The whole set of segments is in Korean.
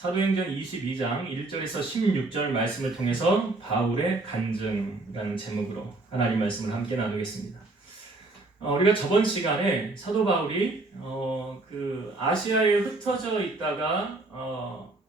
사도행전 22장 1절에서 16절 말씀을 통해서 바울의 간증이라는 제목으로 하나님 말씀을 함께 나누겠습니다. 우리가 저번 시간에 사도 바울이 아시아에 흩어져 있다가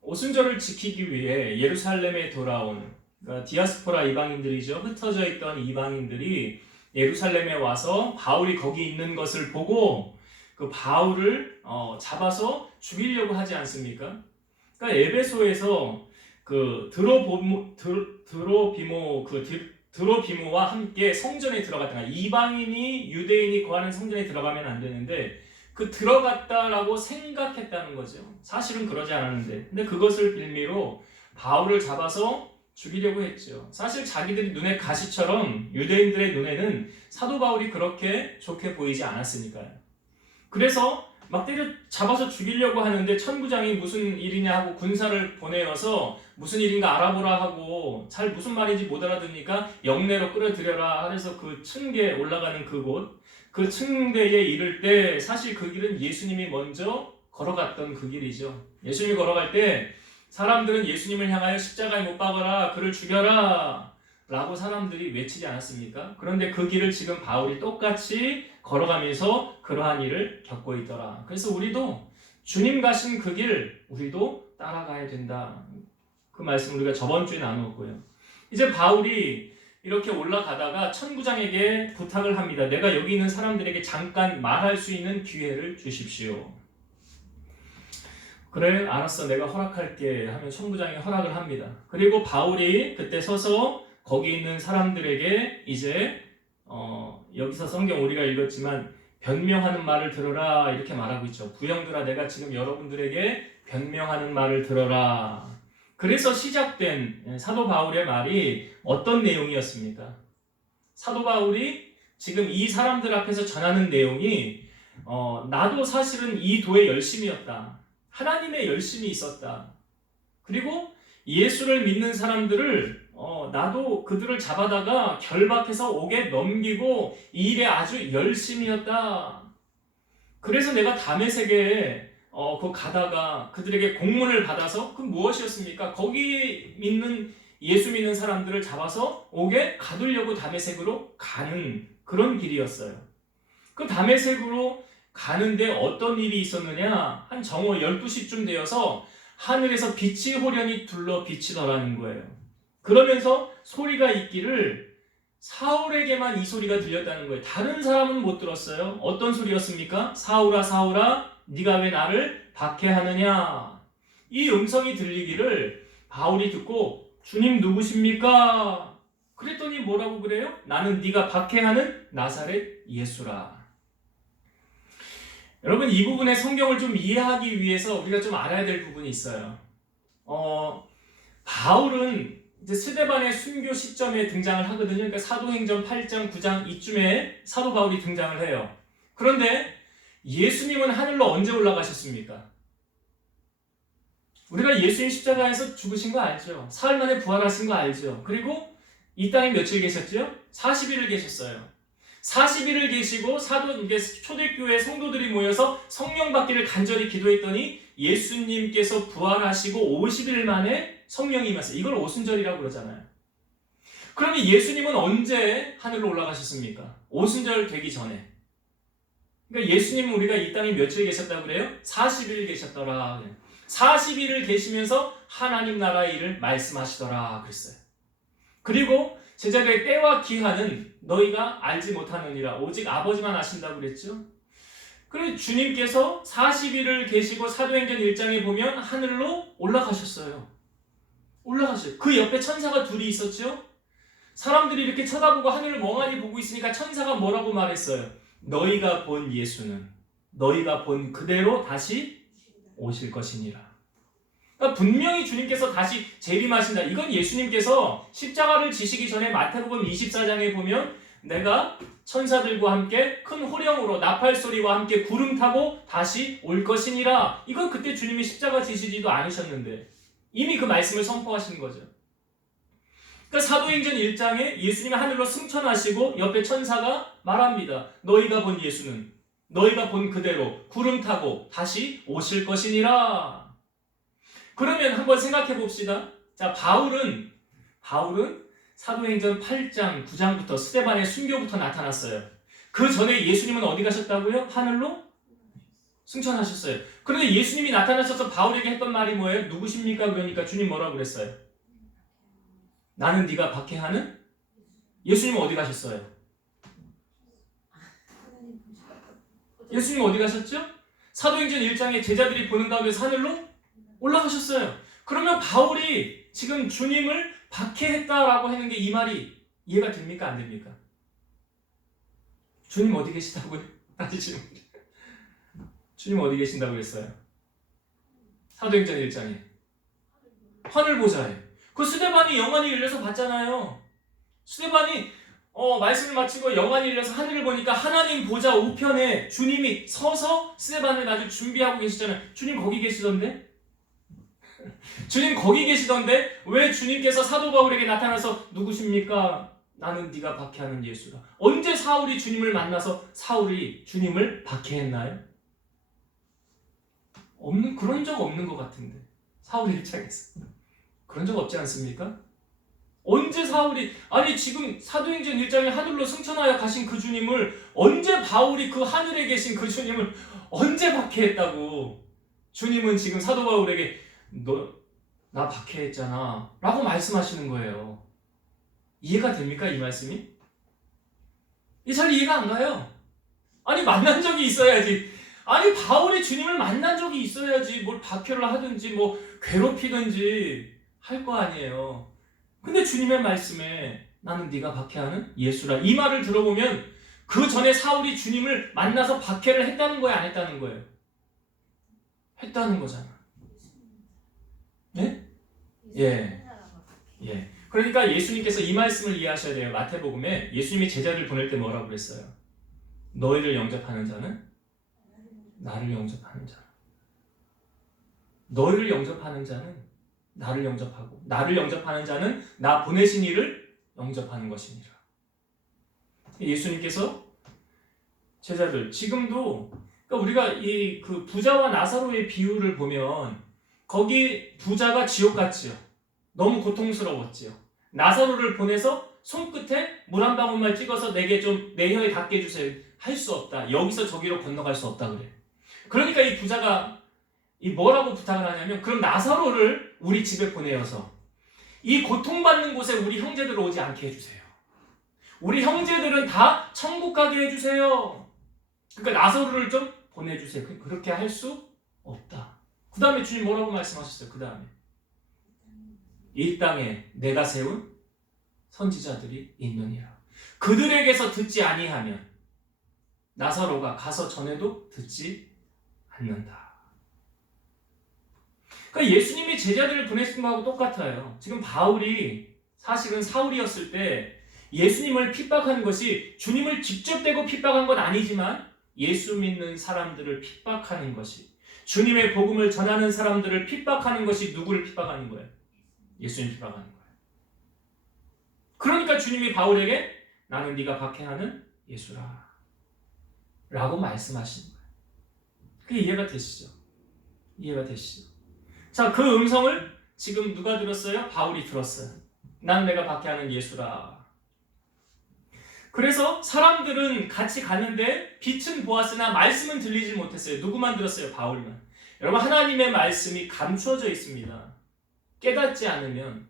오순절을 지키기 위해 예루살렘에 돌아온, 그러니까 디아스포라 이방인들이죠. 흩어져 있던 이방인들이 예루살렘에 와서 바울이 거기 있는 것을 보고 그 바울을 잡아서 죽이려고 하지 않습니까? 그러니까 에베소에서 그 드로비모와 함께 성전에 들어갔다가, 이방인이 유대인이 거하는 성전에 들어가면 안 되는데 그 들어갔다라고 생각했다는 거죠. 사실은 그러지 않았는데, 근데 그것을 빌미로 바울을 잡아서 죽이려고 했죠. 사실 자기들이 눈에 가시처럼 유대인들의 눈에는 사도 바울이 그렇게 좋게 보이지 않았으니까요. 그래서 막 때려 잡아서 죽이려고 하는데 천부장이 무슨 일이냐 하고 군사를 보내어서 무슨 일인가 알아보라 하고 잘 무슨 말인지 못 알아듣으니까 영내로 끌어들여라 하면서 그 층계에 올라가는 그곳, 그 층대에 이를 때 사실 그 길은 예수님이 먼저 걸어갔던 그 길이죠. 예수님이 걸어갈 때 사람들은 예수님을 향하여 십자가에 못 박아라, 그를 죽여라 라고 사람들이 외치지 않았습니까? 그런데 그 길을 지금 바울이 똑같이 걸어가면서 그러한 일을 겪고 있더라. 그래서 우리도 주님 가신 그 길 우리도 따라가야 된다. 그 말씀 우리가 저번 주에 나누었고요. 이제 바울이 이렇게 올라가다가 천부장에게 부탁을 합니다. 내가 여기 있는 사람들에게 잠깐 말할 수 있는 기회를 주십시오. 그래, 알았어, 내가 허락할게 하면 천부장이 허락을 합니다. 그리고 바울이 그때 서서 거기 있는 사람들에게 이제 여기서 성경 우리가 읽었지만 변명하는 말을 들어라 이렇게 말하고 있죠. 부형들아, 내가 지금 여러분들에게 변명하는 말을 들어라. 그래서 시작된 사도 바울의 말이 어떤 내용이었습니까? 사도 바울이 지금 이 사람들 앞에서 전하는 내용이 나도 사실은 이 도에 열심이었다. 하나님의 열심이 있었다. 그리고 예수를 믿는 사람들을 나도 그들을 잡아다가 결박해서 옥에 넘기고 이 일에 아주 열심이었다. 그래서 내가 다메섹에 가다가 그들에게 공문을 받아서 그 무엇이었습니까? 거기 예수 믿는 사람들을 잡아서 옥에 가두려고 다메섹으로 가는 그런 길이었어요. 그 다메섹으로 가는데 어떤 일이 있었느냐? 한 정오 12시쯤 되어서 하늘에서 빛이 호련히 둘러 비치더라는 거예요. 그러면서 소리가 있기를 사울에게만 이 소리가 들렸다는 거예요. 다른 사람은 못 들었어요. 어떤 소리였습니까? 사울아, 사울아, 네가 왜 나를 박해하느냐? 이 음성이 들리기를 바울이 듣고 주님 누구십니까? 그랬더니 뭐라고 그래요? 나는 네가 박해하는 나사렛 예수라. 여러분, 이 부분의 성경을 좀 이해하기 위해서 우리가 좀 알아야 될 부분이 있어요. 바울은 이제 스데반의 순교 시점에 등장을 하거든요. 그러니까 사도행전 8장, 9장 이쯤에 사도 바울이 등장을 해요. 그런데 예수님은 하늘로 언제 올라가셨습니까? 우리가 예수님 십자가에서 죽으신 거 알죠? 사흘 만에 부활하신 거 알죠? 그리고 이 땅에 며칠 계셨죠? 40일을 계셨어요. 40일을 계시고 초대교회 성도들이 모여서 성령 받기를 간절히 기도했더니 예수님께서 부활하시고 50일 만에 성령이 임하셨어요. 이걸 오순절이라고 그러잖아요. 그러면 예수님은 언제 하늘로 올라가셨습니까? 오순절 되기 전에. 그러니까 예수님은 우리가 이 땅에 며칠 계셨다고 그래요? 40일 계셨더라. 40일을 계시면서 하나님 나라의 일을 말씀하시더라 그랬어요. 그리고 제자들의 때와 기한은 너희가 알지 못하느니라. 오직 아버지만 아신다고 그랬죠. 그리고 주님께서 40일을 계시고 사도행전 1장에 보면 하늘로 올라가셨어요. 그 옆에 천사가 둘이 있었죠. 사람들이 이렇게 쳐다보고 하늘을 멍하니 보고 있으니까 천사가 뭐라고 말했어요? 너희가 본 예수는 너희가 본 그대로 다시 오실 것이니라. 그러니까 분명히 주님께서 다시 재림하신다. 이건 예수님께서 십자가를 지시기 전에 마태복음 24장에 보면 내가 천사들과 함께 큰 호령으로 나팔소리와 함께 구름 타고 다시 올 것이니라. 이건 그때 주님이 십자가 지시지도 않으셨는데 이미 그 말씀을 선포하신 거죠. 그러니까 사도행전 1장에 예수님이 하늘로 승천하시고 옆에 천사가 말합니다. 너희가 본 예수는 너희가 본 그대로 구름 타고 다시 오실 것이니라. 그러면 한번 생각해 봅시다. 자, 바울은 사도행전 8장, 9장부터 스데반의 순교부터 나타났어요. 그 전에 예수님은 어디 가셨다고요? 하늘로 승천하셨어요. 그런데 예수님이 나타나셔서 바울에게 했던 말이 뭐예요? 누구십니까? 그러니까 주님 뭐라고 그랬어요? 나는 네가 박해하는? 예수님은 어디 가셨어요? 예수님 어디 가셨죠? 사도행전 1장에 제자들이 보는 가운데서 하늘로 올라가셨어요. 그러면 바울이 지금 주님을 박해했다라고 하는 게 이 말이 이해가 됩니까? 안 됩니까? 주님 어디 계시다고요? 아니죠. 주님 어디 계신다고 했어요? 사도행전 1장에 하늘 보좌에 그 스데반이 영안이 열려서 봤잖아요. 스데반이 말씀을 마치고 영안이 열려서 하늘을 보니까 하나님 보좌 우편에 주님이 서서 스데반을 아주 준비하고 계시잖아요. 주님 거기 계시던데? 주님 거기 계시던데 왜 주님께서 사도 바울에게 나타나서 누구십니까? 나는 네가 박해하는 예수라. 언제 사울이 주님을 만나서 사울이 주님을 박해했나요? 그런 적 없는 것 같은데. 사울의 입장에서 그런 적 없지 않습니까? 언제 사울이 지금 사도행전 1장에 하늘로 승천하여 가신 그 주님을 언제 바울이 그 하늘에 계신 그 주님을 언제 박해했다고? 주님은 지금 사도 바울에게 너 나 박해했잖아 라고 말씀하시는 거예요. 이해가 됩니까? 이 말씀이? 잘 이해가 안 가요. 만난 적이 있어야지. 바울이 주님을 만난 적이 있어야지 뭘 박해를 하든지 뭐 괴롭히든지 할 거 아니에요. 근데 주님의 말씀에 나는 네가 박해하는 예수라 이 말을 들어보면 그 전에 사울이 주님을 만나서 박해를 했다는 거예요? 안 했다는 거예요? 했다는 거잖아. 네? 예. 그러니까 예수님께서 이 말씀을 이해하셔야 돼요. 마태복음에 예수님이 제자들 보낼 때 뭐라고 그랬어요? 너희를 영접하는 자는 나를 영접하는 자라. 너희를 영접하는 자는 나를 영접하고 나를 영접하는 자는 나 보내신 이를 영접하는 것이니라. 예수님께서 제자들 지금도 우리가 이 그 부자와 나사로의 비유를 보면 거기 부자가 지옥 갔지요. 너무 고통스러웠지요. 나사로를 보내서 손끝에 물 한 방울만 찍어서 내게 좀 내 혀에 닿게 해주세요. 할 수 없다. 여기서 저기로 건너갈 수 없다 그래. 그러니까 이 부자가 뭐라고 부탁을 하냐면 그럼 나사로를 우리 집에 보내어서 이 고통받는 곳에 우리 형제들 오지 않게 해주세요. 우리 형제들은 다 천국 가게 해주세요. 그러니까 나사로를 좀 보내주세요. 그렇게 할 수 없다. 그 다음에 주님 뭐라고 말씀하셨어요? 그 다음에 이 땅에 내가 세운 선지자들이 있느니라. 그들에게서 듣지 아니하면 나사로가 가서 전해도 듣지 않는다. 그러니까 예수님이 제자들을 보내신 거하고 똑같아요. 지금 바울이 사실은 사울이었을 때 예수님을 핍박하는 것이 주님을 직접 대고 핍박한 건 아니지만 예수 믿는 사람들을 핍박하는 것이 주님의 복음을 전하는 사람들을 핍박하는 것이 누구를 핍박하는 거예요? 예수님 핍박하는 거예요. 그러니까 주님이 바울에게 나는 네가 박해하는 예수라 라고 말씀하시는 거예요. 그게 이해가 되시죠? 이해가 되시죠? 자, 그 음성을 지금 누가 들었어요? 바울이 들었어요. 난 내가 박해하는 예수라. 그래서 사람들은 같이 가는데 빛은 보았으나 말씀은 들리지 못했어요. 누구만 들었어요? 바울만. 여러분, 하나님의 말씀이 감추어져 있습니다. 깨닫지 않으면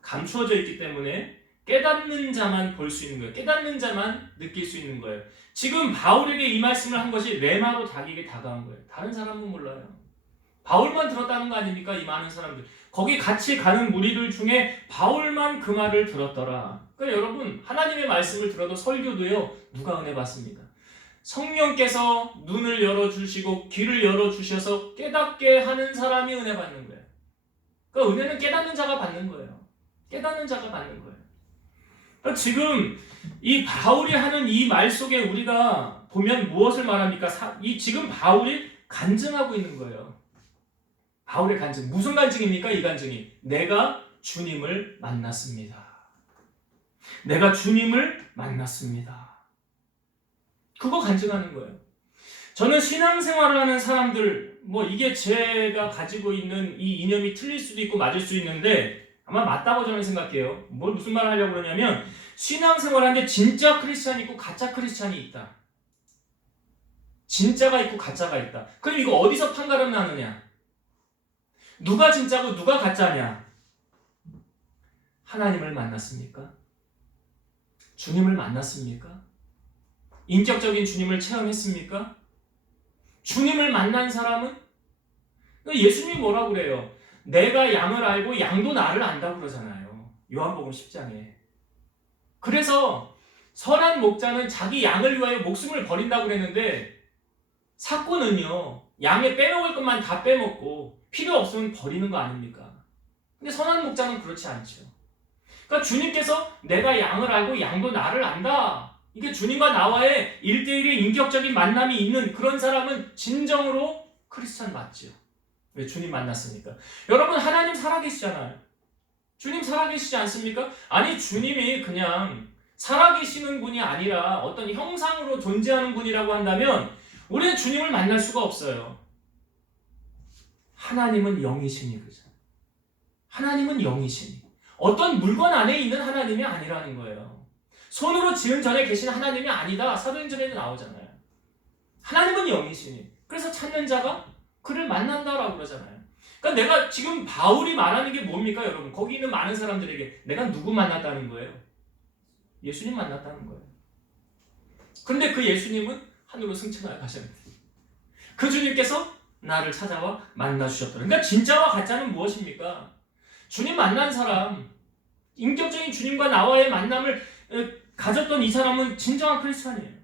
감추어져 있기 때문에 깨닫는 자만 볼 수 있는 거예요. 깨닫는 자만 느낄 수 있는 거예요. 지금 바울에게 이 말씀을 한 것이 레마로 자기에게 다가온 거예요. 다른 사람은 몰라요. 바울만 들었다는 거 아닙니까? 이 많은 사람들. 거기 같이 가는 무리들 중에 바울만 그 말을 들었더라. 그러니까 여러분, 하나님의 말씀을 들어도 설교도요. 누가 은혜 받습니다. 성령께서 눈을 열어주시고 귀를 열어주셔서 깨닫게 하는 사람이 은혜 받는 거예요. 그러니까 은혜는 깨닫는 자가 받는 거예요. 깨닫는 자가 받는 거예요. 그러니까 지금 이 바울이 하는 이 말 속에 우리가 보면 무엇을 말합니까? 지금 바울이 간증하고 있는 거예요. 바울의 간증. 무슨 간증입니까? 이 간증이. 내가 주님을 만났습니다. 내가 주님을 만났습니다. 그거 간증하는 거예요. 저는 신앙생활을 하는 사람들 뭐 이게 제가 가지고 있는 이 이념이 틀릴 수도 있고 맞을 수 있는데 아마 맞다고 저는 생각해요. 무슨 말을 하려고 그러냐면 신앙생활 하는데 진짜 크리스찬이 있고 가짜 크리스찬이 있다. 진짜가 있고 가짜가 있다. 그럼 이거 어디서 판가름 나느냐? 누가 진짜고 누가 가짜냐? 하나님을 만났습니까? 주님을 만났습니까? 인격적인 주님을 체험했습니까? 주님을 만난 사람은? 예수님이 뭐라고 그래요? 내가 양을 알고 양도 나를 안다고 그러잖아요. 요한복음 10장에. 그래서 선한 목자는 자기 양을 위하여 목숨을 버린다고 그랬는데 사꾼은요, 양에 빼먹을 것만 다 빼먹고 필요 없으면 버리는 거 아닙니까? 근데 선한 목자는 그렇지 않죠. 그러니까 주님께서 내가 양을 알고 양도 나를 안다. 이게 주님과 나와의 1대1의 인격적인 만남이 있는 그런 사람은 진정으로 크리스찬 맞죠. 왜? 주님 만났으니까. 여러분, 하나님 살아계시잖아요. 주님 살아계시지 않습니까? 아니, 주님이 그냥 살아계시는 분이 아니라 어떤 형상으로 존재하는 분이라고 한다면 우리는 주님을 만날 수가 없어요. 하나님은 영이시니, 그죠? 하나님은 영이시니. 어떤 물건 안에 있는 하나님이 아니라는 거예요. 손으로 지은 전에 계신 하나님이 아니다. 사도행전에도 나오잖아요. 하나님은 영이시니. 그래서 찾는 자가 그를 만난다라고 그러잖아요. 그러니까 내가 지금 바울이 말하는 게 뭡니까, 여러분? 거기 있는 많은 사람들에게 내가 누구 만났다는 거예요? 예수님 만났다는 거예요. 그런데 그 예수님은 하늘로 승천하여 가셨는데 그 주님께서 나를 찾아와 만나주셨다. 그러니까 진짜와 가짜는 무엇입니까? 주님 만난 사람, 인격적인 주님과 나와의 만남을 가졌던 이 사람은 진정한 크리스찬이에요.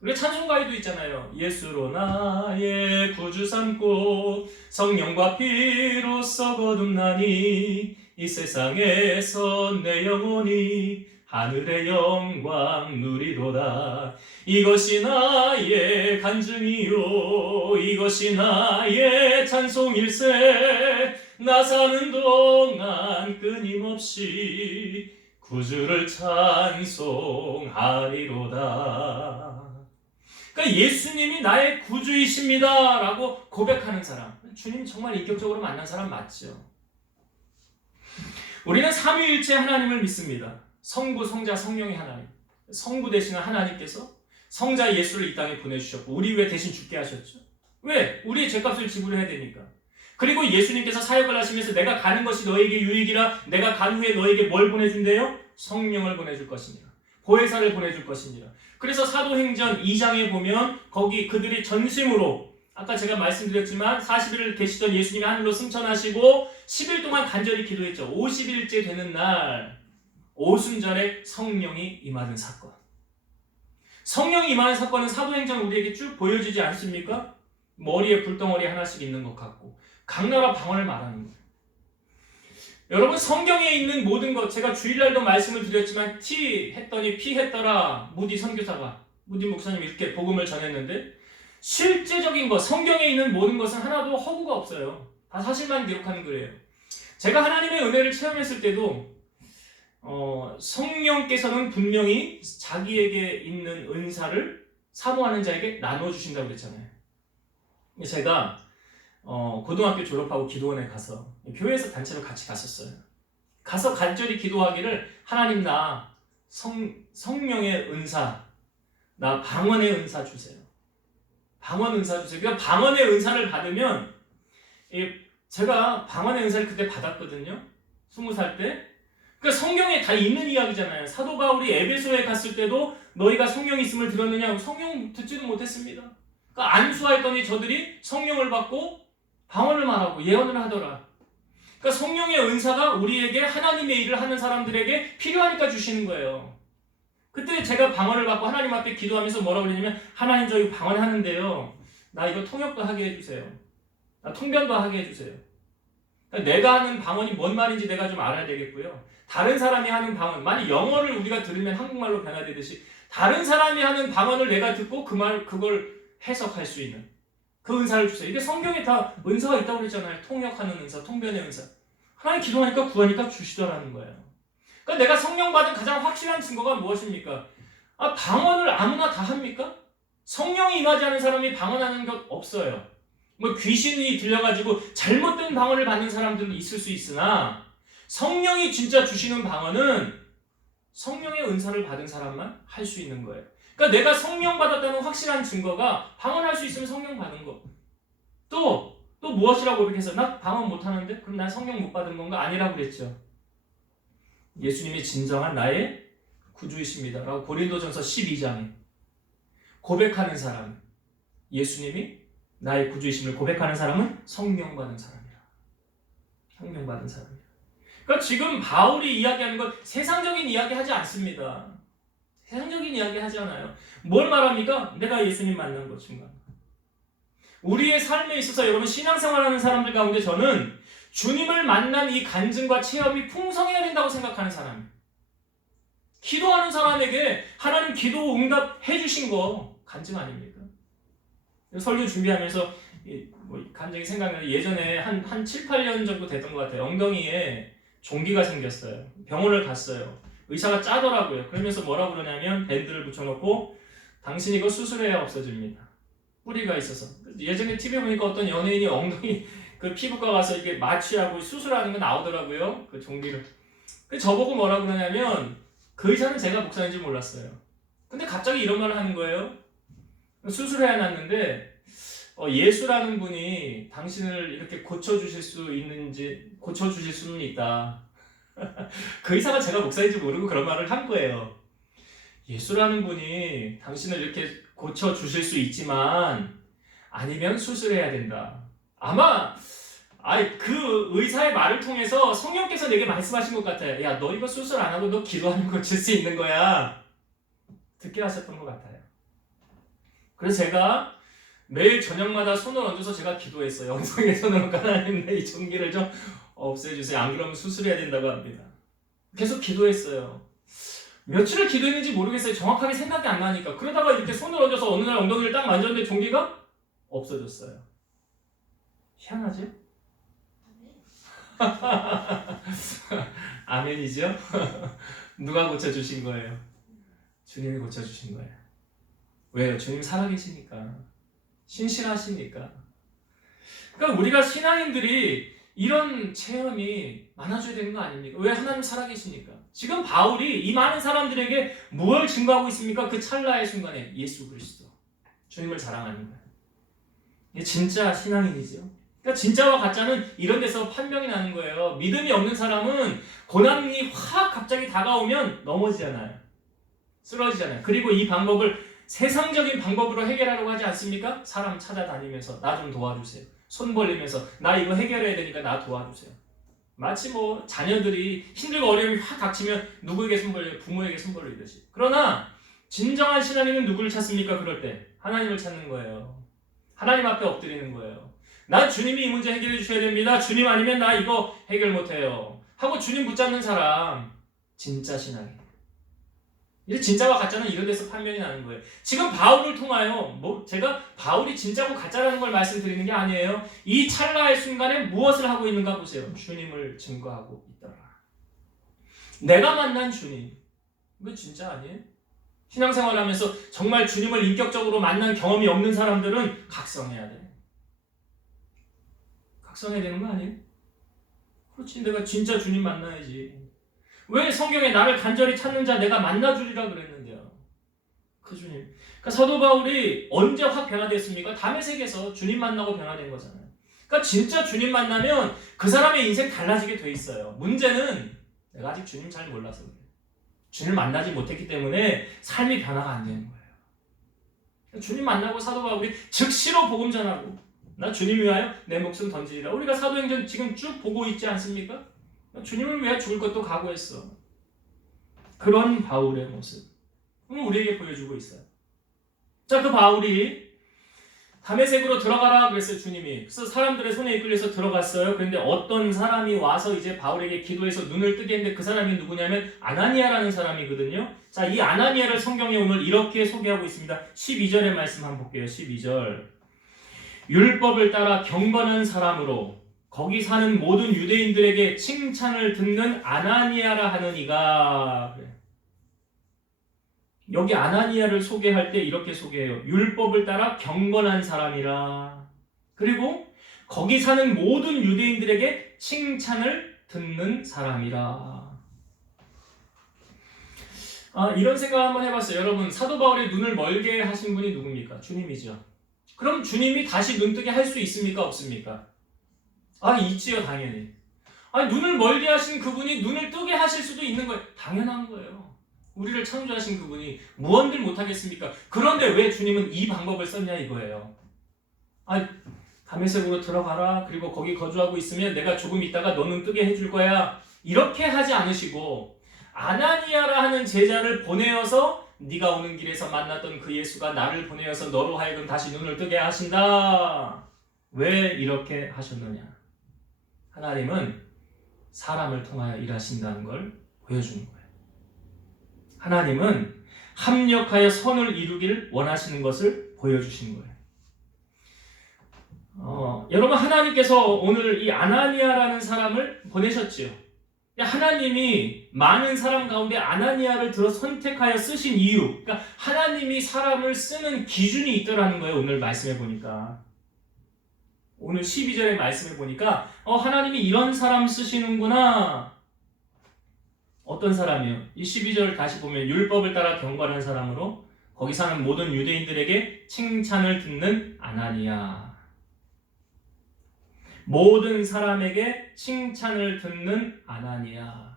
우리 찬송가에도 있잖아요. 예수로 나의 구주 삼고 성령과 피로써 거듭나니 이 세상에서 내 영혼이 하늘의 영광 누리도다. 이것이 나의 간증이요 이것이 나의 찬송일세. 나 사는 동안 끊임없이 구주를 찬송하리로다. 그러니까 예수님이 나의 구주이십니다 라고 고백하는 사람, 주님 정말 인격적으로 만난 사람 맞죠? 우리는 삼위일체 하나님을 믿습니다. 성부, 성자, 성령의 하나님. 성부 되시는 하나님께서 성자 예수를 이 땅에 보내주셨고 우리 위해 대신 죽게 하셨죠. 왜? 우리의 죄값을 지불해야 되니까. 그리고 예수님께서 사역을 하시면서 내가 가는 것이 너에게 유익이라 내가 간 후에 너에게 뭘 보내준대요? 성령을 보내줄 것이니라. 보혜사를 보내줄 것이니라. 그래서 사도행전 2장에 보면 거기 그들이 전심으로 아까 제가 말씀드렸지만 40일을 계시던 예수님이 하늘로 승천하시고 10일 동안 간절히 기도했죠. 50일째 되는 날 오순절에 성령이 임하는 사건. 성령이 임하는 사건은 사도행전 우리에게 쭉 보여지지 않습니까? 머리에 불덩어리 하나씩 있는 것 같고 각 나라 방언을 말하는 거예요. 여러분, 성경에 있는 모든 것, 제가 주일날도 말씀을 드렸지만 T 했더니 P 했더라. 무디 선교사가, 무디 목사님이 이렇게 복음을 전했는데 실제적인 것, 성경에 있는 모든 것은 하나도 허구가 없어요. 다 사실만 기록하는 거예요. 제가 하나님의 은혜를 체험했을 때도 성령께서는 분명히 자기에게 있는 은사를 사모하는 자에게 나눠주신다고 그랬잖아요. 제가 고등학교 졸업하고 기도원에 가서 교회에서 단체로 같이 갔었어요. 가서 간절히 기도하기를 하나님 나 성령의 은사, 나 방언의 은사 주세요. 방언 은사 주세요. 그러니까 방언의 은사를 받으면 제가 방언의 은사를 그때 받았거든요. 20살 때. 그러니까 성경에 다 있는 이야기잖아요. 사도 바울이 에베소에 갔을 때도 너희가 성령이 있음을 들었느냐? 성령 듣지도 못했습니다. 그러니까 안수하였더니 저들이 성령을 받고 방언을 말하고 예언을 하더라. 그러니까 성령의 은사가 우리에게 하나님의 일을 하는 사람들에게 필요하니까 주시는 거예요. 그때 제가 방언을 받고 하나님 앞에 기도하면서 뭐라고 그러냐면 하나님 저 이거 방언하는데요. 나 이거 통역도 하게 해주세요. 나 통변도 하게 해주세요. 그러니까 내가 하는 방언이 뭔 말인지 내가 좀 알아야 되겠고요. 다른 사람이 하는 방언, 만약 영어를 우리가 들으면 한국말로 변화되듯이 다른 사람이 하는 방언을 내가 듣고 그걸 해석할 수 있는 그 은사를 주세요. 이게 성경에 다 은사가 있다고 그랬잖아요. 통역하는 은사, 통변의 은사. 하나님 기도하니까 구하니까 주시더라는 거예요. 그러니까 내가 성령 받은 가장 확실한 증거가 무엇입니까? 방언을 아무나 다 합니까? 성령이 임하지 않은 사람이 방언하는 것 없어요. 뭐 귀신이 들려가지고 잘못된 방언을 받는 사람들도 있을 수 있으나 성령이 진짜 주시는 방언은 성령의 은사를 받은 사람만 할 수 있는 거예요. 그러니까 내가 성령 받았다는 확실한 증거가 방언할 수 있으면 성령 받은 거. 또 무엇이라고 고백해서 나 방언 못하는데? 그럼 난 성령 못 받은 건가? 아니라고 그랬죠. 예수님이 진정한 나의 구주이십니다 라고 고린도전서 12장에 고백하는 사람, 예수님이 나의 구주이심을 고백하는 사람은 성령 받은 사람이라. 성령 받은 사람이라. 그러니까 지금 바울이 이야기하는 건 세상적인 이야기 하지 않습니다. 세상적인 이야기 하지 않아요. 뭘 말합니까? 내가 예수님 만난 것인가. 우리의 삶에 있어서 여러분 신앙생활하는 사람들 가운데 저는 주님을 만난 이 간증과 체험이 풍성해야 된다고 생각하는 사람이에요. 기도하는 사람에게 하나님 기도 응답해 주신 거 간증 아닙니까? 설교 준비하면서 간증이 생각나는데 예전에 한 7, 8년 정도 됐던 것 같아요. 엉덩이에 종기가 생겼어요. 병원을 갔어요. 의사가 짜더라고요. 그러면서 뭐라고 그러냐면 밴드를 붙여놓고 당신 이거 수술해야 없어집니다. 뿌리가 있어서. 예전에 TV에 보니까 어떤 연예인이 엉덩이 그 피부과 가서 이게 마취하고 수술하는 거 나오더라고요. 그 종기를. 저보고 뭐라고 그러냐면 그 의사는 제가 목사인지 몰랐어요. 근데 갑자기 이런 말을 하는 거예요. 수술해야 났는데 예수라는 분이 당신을 이렇게 고쳐주실 수는 있다. 그 의사가 제가 목사인지 모르고 그런 말을 한 거예요. 예수라는 분이 당신을 이렇게 고쳐주실 수 있지만 아니면 수술해야 된다. 아마 그 의사의 말을 통해서 성령께서 내게 말씀하신 것 같아요. 야, 너 이거 수술 안 하고 너 기도하면 고칠 수 있는 거야. 듣게 하셨던 것 같아요. 그래서 제가 매일 저녁마다 손을 얹어서 제가 기도했어요. 엉덩이에 손을 얹고 하나님 내 이 종기를 좀 없애주세요. 안 그러면 수술해야 된다고 합니다. 계속 기도했어요. 며칠을 기도했는지 모르겠어요. 정확하게 생각이 안 나니까. 그러다가 이렇게 손을 얹어서 어느 날 엉덩이를 딱 만졌는데 종기가 없어졌어요. 희한하죠? 아멘이죠? 누가 고쳐주신 거예요? 주님이 고쳐주신 거예요. 왜요? 주님 살아계시니까. 신실하시니까. 그러니까 우리가 신앙인들이 이런 체험이 많아져야 되는 거 아닙니까? 왜? 하나님 살아계시니까. 지금 바울이 이 많은 사람들에게 뭘 증거하고 있습니까? 그 찰나의 순간에 예수 그리스도. 주님을 자랑하는 거예요. 이게 진짜 신앙인이죠. 그러니까 진짜와 가짜는 이런 데서 판명이 나는 거예요. 믿음이 없는 사람은 고난이 확 갑자기 다가오면 넘어지잖아요. 쓰러지잖아요. 그리고 이 방법을 세상적인 방법으로 해결하려고 하지 않습니까? 사람 찾아다니면서 나 좀 도와주세요. 손 벌리면서 나 이거 해결해야 되니까 나 도와주세요. 마치 자녀들이 힘들고 어려움이 확 닥치면 누구에게 손 벌려요? 부모에게 손 벌리듯이. 그러나 진정한 신앙인은 누구를 찾습니까? 그럴 때 하나님을 찾는 거예요. 하나님 앞에 엎드리는 거예요. 나 주님이 이 문제 해결해 주셔야 됩니다. 주님 아니면 나 이거 해결 못해요. 하고 주님 붙잡는 사람 진짜 신앙이에요. 이제 진짜와 가짜는 이런 데서 판명이 나는 거예요. 지금 바울을 통하여 제가 바울이 진짜고 가짜라는 걸 말씀드리는 게 아니에요. 이 찰나의 순간에 무엇을 하고 있는가 보세요. 주님을 증거하고 있더라. 내가 만난 주님. 이거 진짜 아니에요? 신앙생활을 하면서 정말 주님을 인격적으로 만난 경험이 없는 사람들은 각성해야 돼. 각성해야 되는 거 아니에요? 그렇지, 내가 진짜 주님 만나야지. 왜 성경에 나를 간절히 찾는 자 내가 만나주리라 그랬는데요. 그 주님. 그러니까 사도 바울이 언제 확 변화됐습니까? 다메섹에서 주님 만나고 변화된 거잖아요. 그러니까 진짜 주님 만나면 그 사람의 인생 달라지게 돼 있어요. 문제는 내가 아직 주님 잘 몰라서 그래요. 주님 만나지 못했기 때문에 삶이 변화가 안 되는 거예요. 주님 만나고 사도 바울이 즉시로 복음 전하고 나 주님 위하여 내 목숨 던지리라. 우리가 사도행전 지금 쭉 보고 있지 않습니까? 주님을 위해 죽을 것도 각오했어. 그런 바울의 모습. 우리에게 보여주고 있어요. 자, 그 바울이 다메섹으로 들어가라 그랬어요, 주님이. 그래서 사람들의 손에 이끌려서 들어갔어요. 그런데 어떤 사람이 와서 이제 바울에게 기도해서 눈을 뜨게 했는데 그 사람이 누구냐면 아나니아라는 사람이거든요. 자, 이 아나니아를 성경에 오늘 이렇게 소개하고 있습니다. 12절의 말씀 한번 볼게요. 12절. 율법을 따라 경건한 사람으로 거기 사는 모든 유대인들에게 칭찬을 듣는 아나니아라 하는 이가. 여기 아나니아를 소개할 때 이렇게 소개해요. 율법을 따라 경건한 사람이라. 그리고 거기 사는 모든 유대인들에게 칭찬을 듣는 사람이라. 이런 생각 한번 해봤어요. 여러분, 사도 바울의 눈을 멀게 하신 분이 누굽니까? 주님이죠. 그럼 주님이 다시 눈뜨게 할 수 있습니까? 없습니까? 있지요, 당연히. 눈을 멀게 하신 그분이 눈을 뜨게 하실 수도 있는 거예요. 당연한 거예요. 우리를 창조하신 그분이 무언들 못하겠습니까? 그런데 왜 주님은 이 방법을 썼냐 이거예요. 다메섹으로 들어가라. 그리고 거기 거주하고 있으면 내가 조금 있다가 너는 뜨게 해줄 거야. 이렇게 하지 않으시고 아나니아라 하는 제자를 보내어서 네가 오는 길에서 만났던 그 예수가 나를 보내어서 너로 하여금 다시 눈을 뜨게 하신다. 왜 이렇게 하셨느냐? 하나님은 사람을 통하여 일하신다는 걸 보여주는 거예요. 하나님은 합력하여 선을 이루기를 원하시는 것을 보여주신 거예요. 여러분, 하나님께서 오늘 이 아나니아라는 사람을 보내셨지요. 하나님이 많은 사람 가운데 아나니아를 들어 선택하여 쓰신 이유, 그러니까 하나님이 사람을 쓰는 기준이 있더라는 거예요. 오늘 말씀해 보니까, 오늘 12절의 말씀해 보니까 하나님이 이런 사람 쓰시는구나. 어떤 사람이요? 이 12절 다시 보면 율법을 따라 경건한 사람으로 거기 사는 모든 유대인들에게 칭찬을 듣는 아나니아. 모든 사람에게 칭찬을 듣는 아나니아.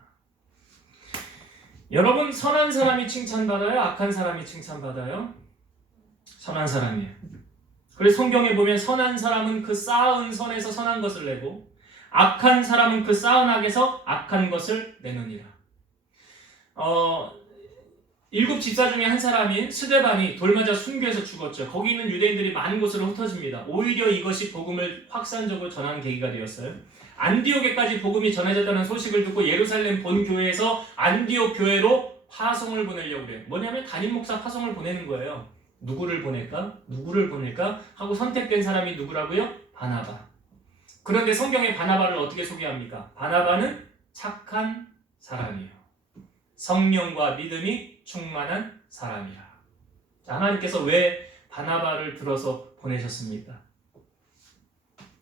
여러분, 선한 사람이 칭찬받아요? 악한 사람이 칭찬받아요? 선한 사람이에요. 그래서 성경에 보면 선한 사람은 그 쌓은 선에서 선한 것을 내고 악한 사람은 그 쌓은 악에서 악한 것을 내느니라. 7 집사 중에 한 사람인 스데반이 돌 맞아 순교해서 죽었죠. 거기 있는 유대인들이 많은 곳으로 흩어집니다. 오히려 이것이 복음을 확산적으로 전하는 계기가 되었어요. 안디옥에까지 복음이 전해졌다는 소식을 듣고 예루살렘 본교회에서 안디옥 교회로 파송을 보내려고 그래요. 뭐냐면 담임 목사 파송을 보내는 거예요. 누구를 보낼까? 누구를 보낼까? 하고 선택된 사람이 누구라고요? 바나바. 그런데 성경에 바나바를 어떻게 소개합니까? 바나바는 착한 사람이에요. 성령과 믿음이 충만한 사람이라. 하나님께서 왜 바나바를 들어서 보내셨습니까?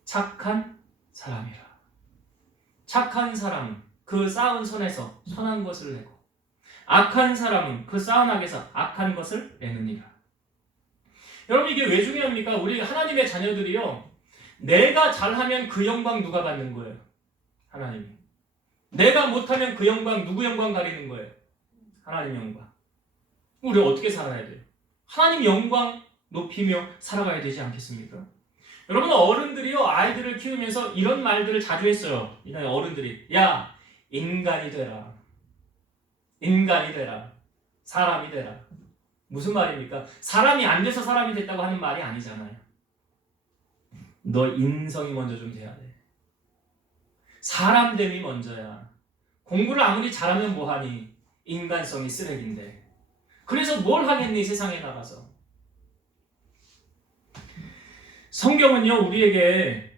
착한 사람이라. 착한 사람은 그 쌓은 선에서 선한 것을 내고 악한 사람은 그 쌓은 악에서 악한 것을 내느니라. 여러분, 이게 왜 중요합니까? 우리 하나님의 자녀들이요, 내가 잘하면 그 영광 누가 받는 거예요? 하나님이. 내가 못하면 그 영광 누구 영광 가리는 거예요? 하나님 영광. 우리 어떻게 살아야 돼요? 하나님 영광 높이며 살아가야 되지 않겠습니까? 여러분, 어른들이요, 아이들을 키우면서 이런 말들을 자주 했어요. 어른들이, 야, 인간이 되라. 인간이 되라. 사람이 되라. 무슨 말입니까? 사람이 안 돼서 사람이 됐다고 하는 말이 아니잖아요. 너 인성이 먼저 좀 돼야 돼. 사람됨이 먼저야. 공부를 아무리 잘하면 뭐하니? 인간성이 쓰레기인데. 그래서 뭘 하겠니, 세상에 나가서. 성경은요, 우리에게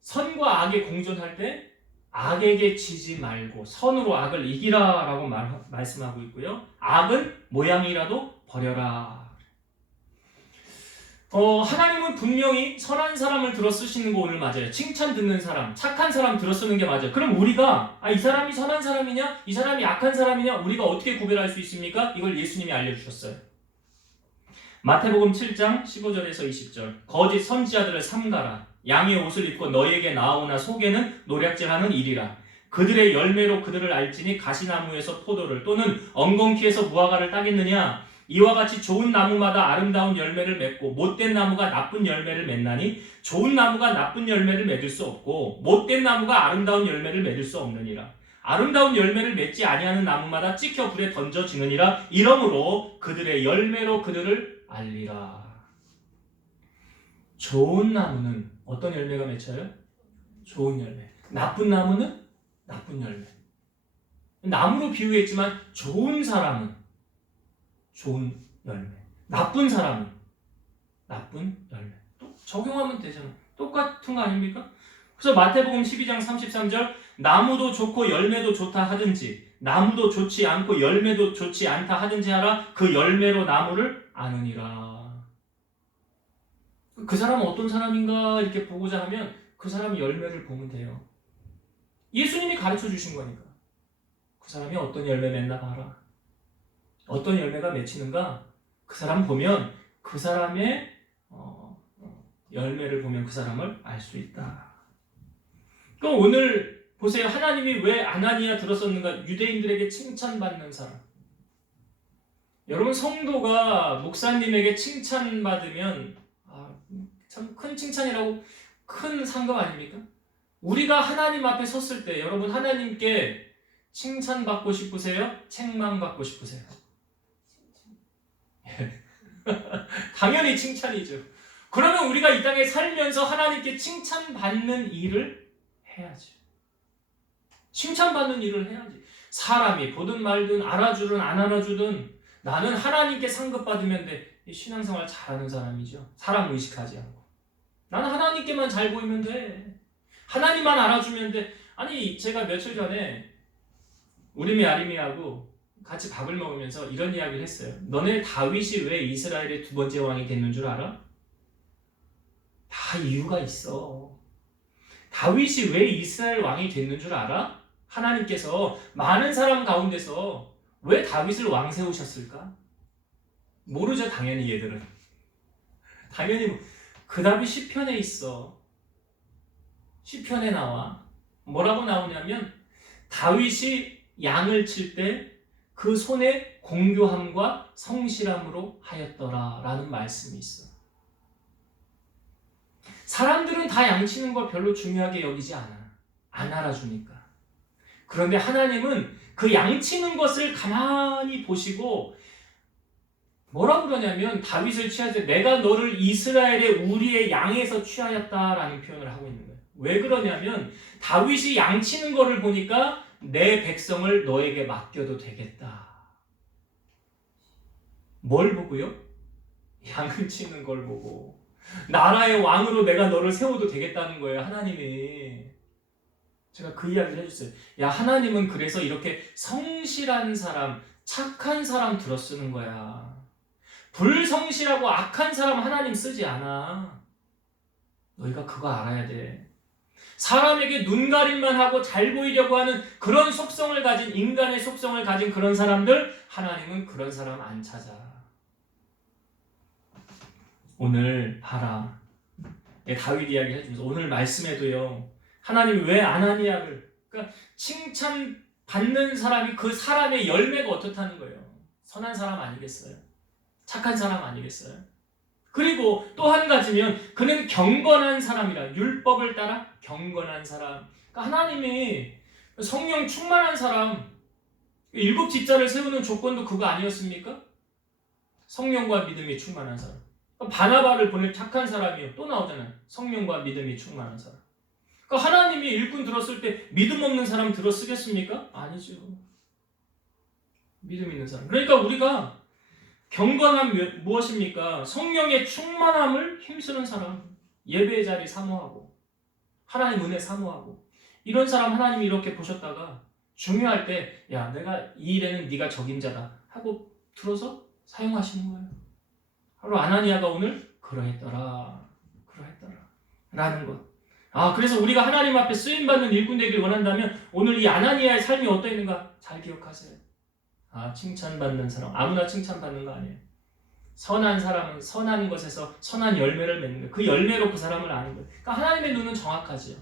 선과 악이 공존할 때 악에게 지지 말고 선으로 악을 이기라 라고 말씀하고 있고요. 악은 모양이라도 버려라. 하나님은 분명히 선한 사람을 들어 쓰시는 거 오늘 맞아요. 칭찬 듣는 사람, 착한 사람 들어 쓰는 게 맞아요. 그럼 우리가 이 사람이 선한 사람이냐, 이 사람이 악한 사람이냐, 우리가 어떻게 구별할 수 있습니까? 이걸 예수님이 알려주셨어요. 마태복음 7장 15절에서 20절. 거짓 선지자들을 삼가라. 양의 옷을 입고 너에게 나오나 속에는 노략질하는 일이라. 그들의 열매로 그들을 알지니 가시나무에서 포도를 또는 엉겅퀴에서 무화과를 따겠느냐. 이와 같이 좋은 나무마다 아름다운 열매를 맺고 못된 나무가 나쁜 열매를 맺나니 좋은 나무가 나쁜 열매를 맺을 수 없고 못된 나무가 아름다운 열매를 맺을 수 없느니라. 아름다운 열매를 맺지 아니하는 나무마다 찍혀 불에 던져지느니라. 이러므로 그들의 열매로 그들을 알리라. 좋은 나무는 어떤 열매가 맺혀요? 좋은 열매. 나쁜 나무는 나쁜 열매. 나무로 비유했지만 좋은 사람은 좋은 열매, 나쁜 사람은 나쁜 열매. 또 적용하면 되잖아. 똑같은 거 아닙니까? 그래서 마태복음 12장 33절, 나무도 좋고 열매도 좋다 하든지 나무도 좋지 않고 열매도 좋지 않다 하든지 하라. 그 열매로 나무를 아느니라. 그 사람은 어떤 사람인가 이렇게 보고자 하면 그 사람의 열매를 보면 돼요. 예수님이 가르쳐 주신 거니까. 그 사람이 어떤 열매 맺나 봐라. 어떤 열매가 맺히는가? 그 사람 보면 그 사람의 열매를 보면 그 사람을 알 수 있다. 그럼 오늘 보세요. 하나님이 왜 아나니아 들었었는가? 유대인들에게 칭찬받는 사람. 여러분 성도가 목사님에게 칭찬받으면 참 큰 칭찬이라고 큰 상급 아닙니까? 우리가 하나님 앞에 섰을 때 여러분 하나님께 칭찬받고 싶으세요? 책망받고 싶으세요? 당연히 칭찬이죠. 그러면 우리가 이 땅에 살면서 하나님께 칭찬받는 일을 해야죠. 칭찬받는 일을 해야지. 사람이 보든 말든 알아주든 안 알아주든 나는 하나님께 상급받으면 돼. 신앙생활 잘하는 사람이죠. 사람 의식하지 않고. 나는 하나님께만 잘 보이면 돼. 하나님만 알아주면 돼. 아니 제가 며칠 전에 우리미 아리미하고 같이 밥을 먹으면서 이런 이야기를 했어요. 너네 다윗이 왜 이스라엘의 두 번째 왕이 됐는 줄 알아? 다 이유가 있어. 다윗이 왜 이스라엘 왕이 됐는 줄 알아? 하나님께서 많은 사람 가운데서 왜 다윗을 왕 세우셨을까? 모르죠, 당연히 얘들은. 당연히 그 답이 시편에 있어. 시편에 나와. 뭐라고 나오냐면 다윗이 양을 칠 때 그 손에 공교함과 성실함으로 하였더라 라는 말씀이 있어. 사람들은 다 양치는 거 별로 중요하게 여기지 않아. 안 알아주니까. 그런데 하나님은 그 양치는 것을 가만히 보시고 뭐라고 그러냐면 다윗을 취할 때 내가 너를 이스라엘의 우리의 양에서 취하였다라는 표현을 하고 있는 거예요. 왜 그러냐면 다윗이 양치는 거를 보니까 내 백성을 너에게 맡겨도 되겠다. 뭘 보고요? 양을 치는 걸 보고 나라의 왕으로 내가 너를 세워도 되겠다는 거예요. 하나님이. 제가 그 이야기를 해줬어요. 야, 하나님은 그래서 이렇게 성실한 사람, 착한 사람 들어 쓰는 거야. 불성실하고 악한 사람 하나님 쓰지 않아. 너희가 그거 알아야 돼. 사람에게 눈가림만 하고 잘 보이려고 하는 그런 속성을 가진, 인간의 속성을 가진 그런 사람들, 하나님은 그런 사람 안 찾아. 오늘 봐라. 다윗 이야기 해주면서 오늘 말씀에도요. 하나님이 왜 아나니아를, 그러니까 칭찬받는 사람이 그 사람의 열매가 어떻다는 거예요. 선한 사람 아니겠어요? 착한 사람 아니겠어요? 그리고 또 한 가지면 그는 경건한 사람이라. 율법을 따라 경건한 사람. 그러니까 하나님이 성령 충만한 사람, 일곱 지자를 세우는 조건도 그거 아니었습니까? 성령과 믿음이 충만한 사람. 바나바를 보낼 착한 사람이요. 또 나오잖아요. 성령과 믿음이 충만한 사람. 그러니까 하나님이 일꾼 들었을 때 믿음 없는 사람 들어 쓰겠습니까? 아니죠. 믿음 있는 사람. 그러니까 우리가 경건함 무엇입니까? 성령의 충만함을 힘쓰는 사람. 예배의 자리 사모하고 하나님 은혜 사모하고 이런 사람 하나님이 이렇게 보셨다가 중요할 때 야, 내가 이 일에는 네가 적임자다 하고 들어서 사용하시는 거예요. 바로 아나니아가 오늘 그러했더라 라는 것. 그래서 우리가 하나님 앞에 쓰임받는 일꾼 되길 원한다면 오늘 이 아나니아의 삶이 어떠했는가 잘 기억하세요. 칭찬받는 사람, 아무나 칭찬받는 거 아니에요. 선한 사람은 선한 것에서 선한 열매를 맺는 거예요. 그 열매로 그 사람을 아는 거예요. 그러니까 하나님의 눈은 정확하지요.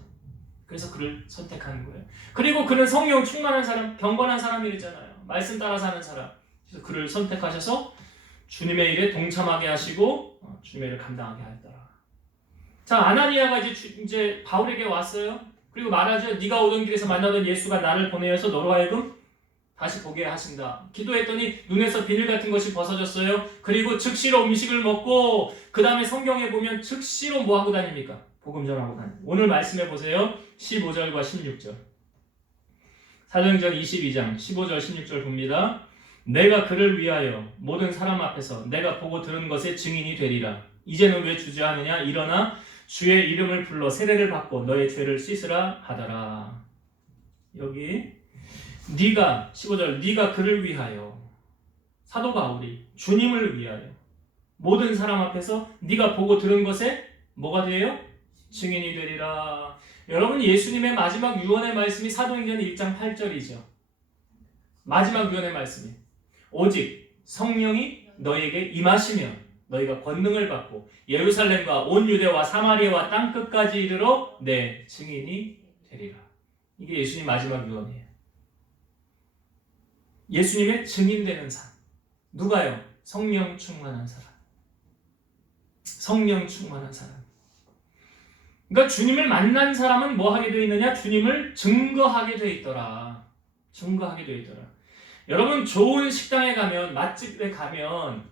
그래서 그를 선택하는 거예요. 그리고 그는 성령 충만한 사람, 경건한 사람이랬잖아요. 말씀 따라 사는 사람. 그래서 그를 선택하셔서 주님의 일에 동참하게 하시고 주님의 일을 감당하게 하였더라. 자, 아나니아가 이제 바울에게 왔어요. 그리고 말하죠. 네가 오던 길에서 만나던 예수가 나를 보내어서 너로 하여금 다시 보게 하신다. 기도했더니 눈에서 비늘 같은 것이 벗어졌어요. 그리고 즉시로 음식을 먹고 그 다음에 성경에 보면 즉시로 뭐 하고 다닙니까? 복음 전하고 다닙니다. 오늘 말씀해 보세요. 15절과 16절. 사도행전 22장 15절 16절 봅니다. 내가 그를 위하여 모든 사람 앞에서 내가 보고 들은 것의 증인이 되리라. 이제는 왜 주저하느냐? 일어나 주의 이름을 불러 세례를 받고 너의 죄를 씻으라 하더라. 여기 네가 15절 네가 그를 위하여 사도 바울이 주님을 위하여 모든 사람 앞에서 네가 보고 들은 것의 뭐가 돼요? 증인이 되리라. 여러분, 예수님의 마지막 유언의 말씀이 사도행전 1장 8절이죠. 마지막 유언의 말씀이 오직 성령이 너희에게 임하시면 너희가 권능을 받고 예루살렘과 온 유대와 사마리아와 땅끝까지 이르러 내 증인이 되리라. 이게 예수님 마지막 유언이에요. 예수님의 증인되는 삶. 누가요? 성령 충만한 사람. 성령 충만한 사람. 그러니까 주님을 만난 사람은 뭐 하게 되어 있느냐? 주님을 증거하게 되어 있더라. 증거하게 되어 있더라. 여러분, 좋은 식당에 가면, 맛집에 가면,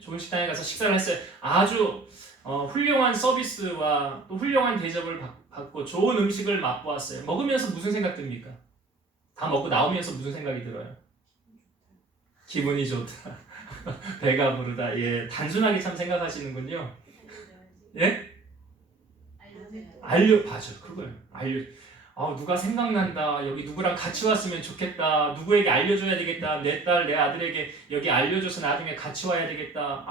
좋은 식당에 가서 식사를 했어요. 아주 훌륭한 서비스와 또 훌륭한 대접을 받고 좋은 음식을 맛보았어요. 먹으면서 무슨 생각 듭니까? 다 먹고 나오면서 무슨 생각이 들어요? 기분이 좋다. 배가 부르다. 예, 단순하게 참 생각하시는군요. 예? 맞아. 그거예요. 누가 생각난다. 여기 누구랑 같이 왔으면 좋겠다. 누구에게 알려줘야 되겠다. 내 딸, 내 아들에게 여기 알려줘서 나중에 같이 와야 되겠다.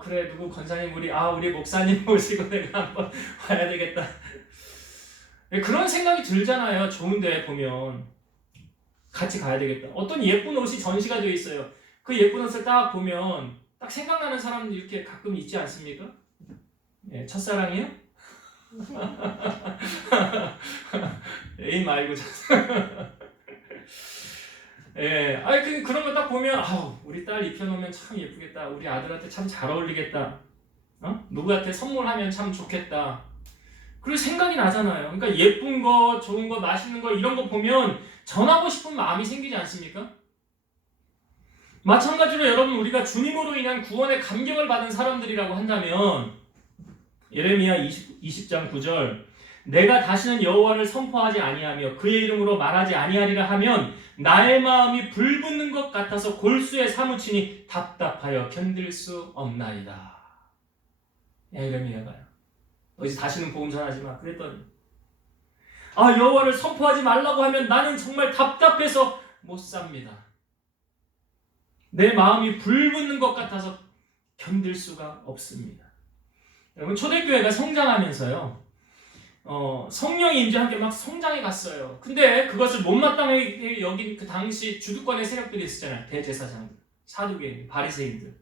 그래, 누구 권사님, 우리 목사님 모시고 내가 한번 와야 되겠다. 그런 생각이 들잖아요. 좋은데 보면. 같이 가야 되겠다. 어떤 예쁜 옷이 전시가 되어 있어요. 그 예쁜 옷을 딱 보면 딱 생각나는 사람들 이렇게 가끔 있지 않습니까? 예, 첫사랑이요? 애인 말고 예, 그런 거 딱 보면 우리 딸 입혀놓으면 참 예쁘겠다. 우리 아들한테 참 잘 어울리겠다. 누구한테 선물하면 참 좋겠다. 그리고 생각이 나잖아요. 그러니까 예쁜 거, 좋은 거, 맛있는 거 이런 거 보면 전하고 싶은 마음이 생기지 않습니까? 마찬가지로 여러분, 우리가 주님으로 인한 구원의 감격을 받은 사람들이라고 한다면 예레미야 20장 9절 내가 다시는 여호와를 선포하지 아니하며 그의 이름으로 말하지 아니하리라 하면 나의 마음이 불붙는 것 같아서 골수에 사무치니 답답하여 견딜 수 없나이다. 예레미야가요. 너 이제 다시는 복음 전하지 마. 그랬더니 여호와를 선포하지 말라고 하면 나는 정말 답답해서 못 삽니다. 내 마음이 불붙는 것 같아서 견딜 수가 없습니다. 여러분, 초대교회가 성장하면서요, 성령이 임재한 게 막 성장해 갔어요. 근데 그것을 못마땅하게 여긴 그 당시 주도권의 세력들이 있었잖아요. 대제사장들, 사두개인, 바리새인들.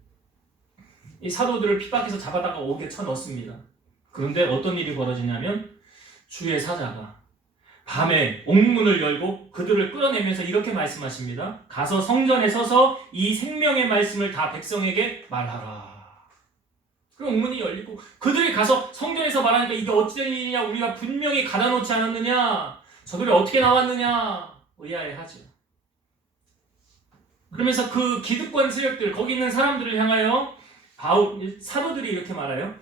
이 사도들을 핍박해서 잡아다가 옥에 쳐넣습니다. 그런데 어떤 일이 벌어지냐면 주의 사자가 밤에 옥문을 열고 그들을 끌어내면서 이렇게 말씀하십니다. 가서 성전에 서서 이 생명의 말씀을 다 백성에게 말하라. 그럼 옥문이 열리고 그들이 가서 성전에서 말하니까 이게 어찌된 일이냐, 우리가 분명히 가다놓지 않았느냐, 저들이 어떻게 나왔느냐 의아해하죠. 그러면서 그 기득권 세력들, 거기 있는 사람들을 향하여 사도들이 이렇게 말해요.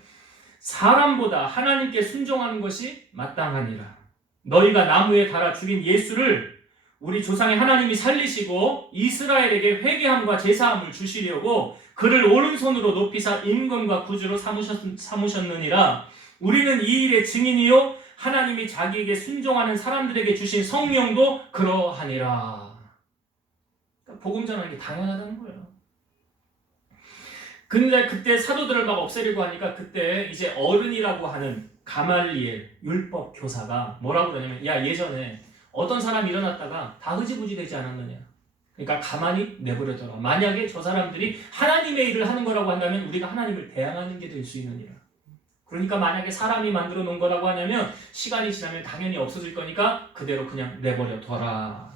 사람보다 하나님께 순종하는 것이 마땅하니라. 너희가 나무에 달아 죽인 예수를 우리 조상의 하나님이 살리시고 이스라엘에게 회개함과 제사함을 주시려고 그를 오른손으로 높이사 임금과 구주로 삼으셨느니라. 우리는 이 일의 증인이요 하나님이 자기에게 순종하는 사람들에게 주신 성령도 그러하니라. 그러니까 복음 전하는 게 당연하다는 거예요. 근데 그때 사도들을 막 없애려고 하니까 그때 이제 어른이라고 하는 가말리엘 율법 교사가 뭐라고 그러냐면, 야, 예전에 어떤 사람이 일어났다가 다 흐지부지 되지 않았느냐. 그러니까 가만히 내버려둬라. 만약에 저 사람들이 하나님의 일을 하는 거라고 한다면 우리가 하나님을 대항하는 게 될 수 있느니라. 그러니까 만약에 사람이 만들어 놓은 거라고 하냐면 시간이 지나면 당연히 없어질 거니까 그대로 그냥 내버려둬라.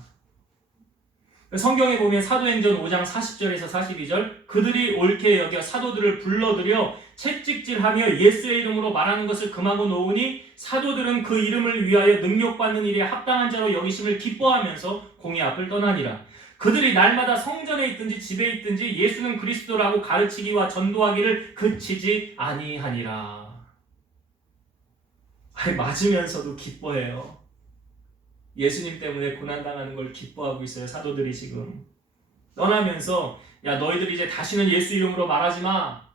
성경에 보면 사도행전 5장 40절에서 42절 그들이 옳게 여겨 사도들을 불러들여 채찍질하며 예수의 이름으로 말하는 것을 금하고 놓으니 사도들은 그 이름을 위하여 능력받는 일에 합당한 자로 여기심을 기뻐하면서 공의 앞을 떠나니라. 그들이 날마다 성전에 있든지 집에 있든지 예수는 그리스도라고 가르치기와 전도하기를 그치지 아니하니라. 맞으면서도 기뻐해요. 예수님 때문에 고난당하는 걸 기뻐하고 있어요. 사도들이 지금 떠나면서, 야, 너희들 이제 다시는 예수 이름으로 말하지 마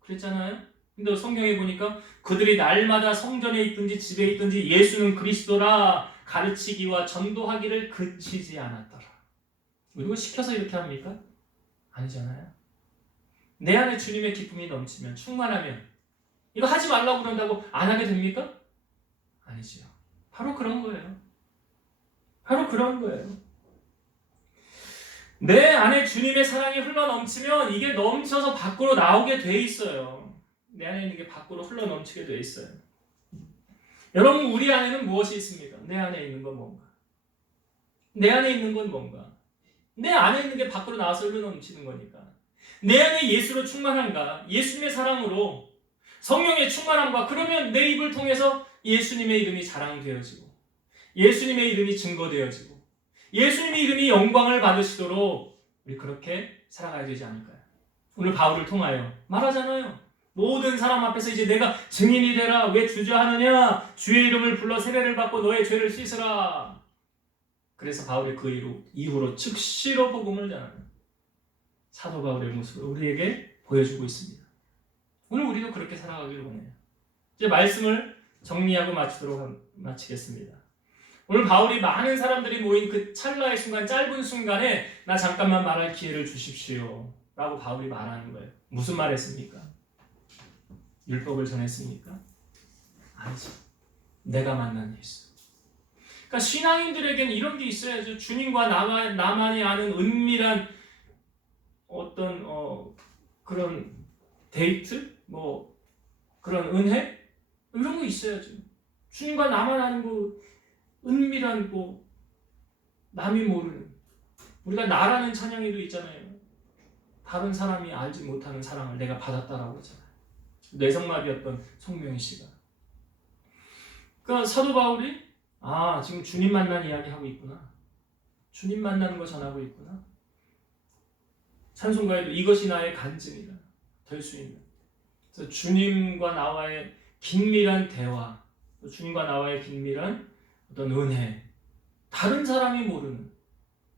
그랬잖아요. 근데 성경에 보니까 그들이 날마다 성전에 있든지 집에 있든지 예수는 그리스도라 가르치기와 전도하기를 그치지 않았더라. 그리고 시켜서 이렇게 합니까? 아니잖아요. 내 안에 주님의 기쁨이 넘치면, 충만하면 이거 하지 말라고 그런다고 안 하게 됩니까? 아니지요. 바로 그런 거예요. 바로 그런 거예요. 내 안에 주님의 사랑이 흘러넘치면 이게 넘쳐서 밖으로 나오게 돼 있어요. 내 안에 있는 게 밖으로 흘러넘치게 돼 있어요. 여러분, 우리 안에는 무엇이 있습니까? 내 안에 있는 건 뭔가? 내 안에 있는 건 뭔가? 내 안에 있는 게 밖으로 나와서 흘러넘치는 거니까. 내 안에 예수로 충만한가? 예수님의 사랑으로, 성령의 충만함과, 그러면 내 입을 통해서 예수님의 이름이 자랑되어지고, 예수님의 이름이 증거되어지고, 예수님의 이름이 영광을 받으시도록 우리 그렇게 살아가야 되지 않을까요? 오늘 바울을 통하여 말하잖아요. 모든 사람 앞에서 이제 내가 증인이 되라. 왜 주저하느냐? 주의 이름을 불러 세례를 받고 너의 죄를 씻으라. 그래서 바울이 그 이후로 즉시로 복음을 전하는 사도 바울의 모습을 우리에게 보여주고 있습니다. 오늘 우리도 그렇게 살아가기를 원해요. 이제 말씀을 정리하고 마치겠습니다. 오늘 바울이 많은 사람들이 모인 그 찰나의 순간, 짧은 순간에 나 잠깐만 말할 기회를 주십시오 라고 바울이 말하는 거예요. 무슨 말 했습니까? 율법을 전했습니까? 아니죠. 내가 만난 예수. 그러니까 신앙인들에게는 이런 게 있어야죠. 주님과 나만이 아는 은밀한 어떤 그런 데이트? 뭐 그런 은혜? 이런 거 있어야죠. 주님과 나만 아는 그 은밀한 거, 남이 모르는, 우리가 나라는 찬양에도 있잖아요. 다른 사람이 알지 못하는 사랑을 내가 받았다라고 하잖아요. 뇌성마비였던 송명희 씨가. 그러니까 사도 바울이 지금 주님 만난 이야기 하고 있구나. 주님 만나는 거 전하고 있구나. 찬송가에도 이것이 나의 간증이다 될 수 있는. 그래서 주님과 나와의 긴밀한 대화, 주님과 나와의 긴밀한 어떤 은혜, 다른 사람이 모르는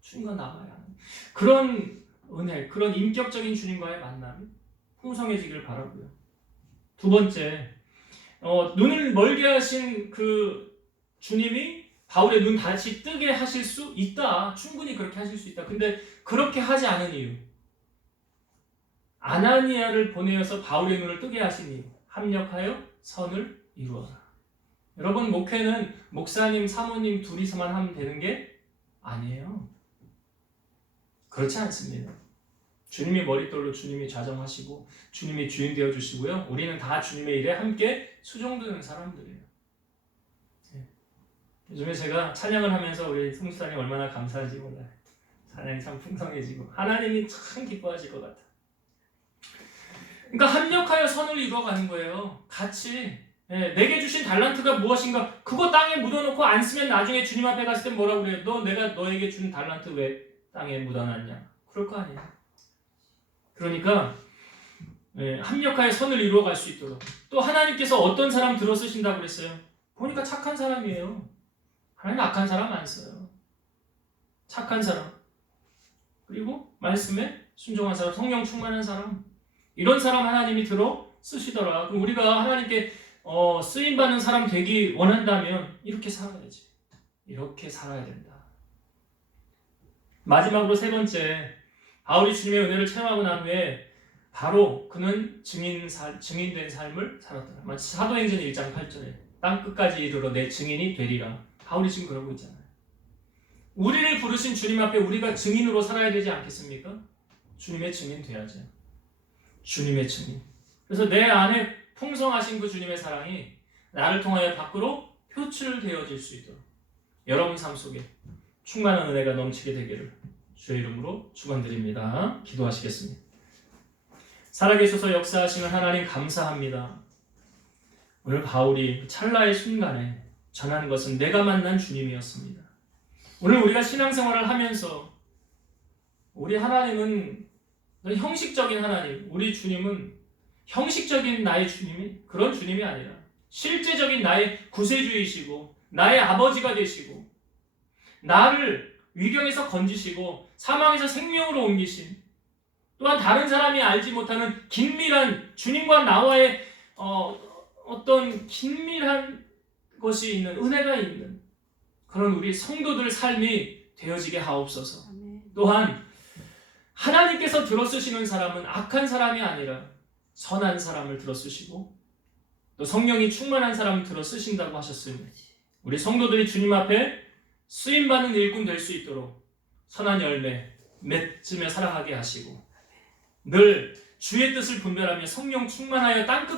주님과 나와야 하는 그런 은혜, 그런 인격적인 주님과의 만남이 풍성해지기를 바라고요. 두 번째, 눈을 멀게 하신 그 주님이 바울의 눈 다시 뜨게 하실 수 있다. 충분히 그렇게 하실 수 있다. 근데 그렇게 하지 않은 이유, 아나니아를 보내어서 바울의 눈을 뜨게 하신 이유, 합력하여 선을 이루어라. 여러분, 목회는 목사님, 사모님 둘이서만 하면 되는 게 아니에요. 그렇지 않습니다. 주님이 머릿돌로 주님이 좌정하시고 주님이 주인 되어주시고요. 우리는 다 주님의 일에 함께 수종드는 사람들이에요. 요즘에 제가 찬양을 하면서 우리 성수사님 얼마나 감사한지 몰라요. 찬양이 참 풍성해지고 하나님이 참 기뻐하실 것 같아. 그러니까 합력하여 선을 이루어가는 거예요. 같이. 내게 주신 달란트가 무엇인가? 그거 땅에 묻어놓고 안 쓰면 나중에 주님 앞에 갔을 때 뭐라고 그래요? 내가 너에게 준 달란트 왜 땅에 묻어놨냐? 그럴 거 아니에요. 그러니까 합력하여 선을 이루어갈 수 있도록. 또 하나님께서 어떤 사람 들어 쓰신다고 그랬어요? 보니까 착한 사람이에요. 하나님 악한 사람 안 써요. 착한 사람. 그리고 말씀에 순종한 사람, 성령 충만한 사람. 이런 사람 하나님이 들어 쓰시더라. 그럼 우리가 하나님께 쓰임받는 사람 되기 원한다면 이렇게 살아야지. 이렇게 살아야 된다. 마지막으로 세 번째, 바울이 주님의 은혜를 체험하고 난 후에 바로 그는 증인된 삶을 살았더라. 마치 사도행전 1장 8절에 땅 끝까지 이르러 내 증인이 되리라. 바울이 지금 그러고 있잖아요. 우리를 부르신 주님 앞에 우리가 증인으로 살아야 되지 않겠습니까? 주님의 증인 돼야죠. 주님의 증인. 그래서 내 안에 풍성하신 그 주님의 사랑이 나를 통하여 밖으로 표출되어질 수 있도록 여러분 삶 속에 충만한 은혜가 넘치게 되기를 주의 이름으로 축원드립니다. 기도하시겠습니다. 살아계셔서 역사하시는 하나님 감사합니다. 오늘 바울이 찰나의 순간에 전한 것은 내가 만난 주님이었습니다. 오늘 우리가 신앙생활을 하면서 우리 하나님은 형식적인 하나님, 우리 주님은 형식적인 나의 주님이 그런 주님이 아니라 실제적인 나의 구세주이시고 나의 아버지가 되시고 나를 위경에서 건지시고 사망에서 생명으로 옮기신, 또한 다른 사람이 알지 못하는 긴밀한 주님과 나와의 어떤 긴밀한 것이 있는, 은혜가 있는 그런 우리 성도들 삶이 되어지게 하옵소서. 또한 하나님께서 들어쓰시는 사람은 악한 사람이 아니라 선한 사람을 들어쓰시고 또 성령이 충만한 사람 들어 쓰신다고 하셨으니 우리 성도들이 주님 앞에 쓰임받는 일꾼 될 수 있도록 선한 열매 맺으며 살아가게 하시고 늘 주의 뜻을 분별하며 성령 충만하여 땅끝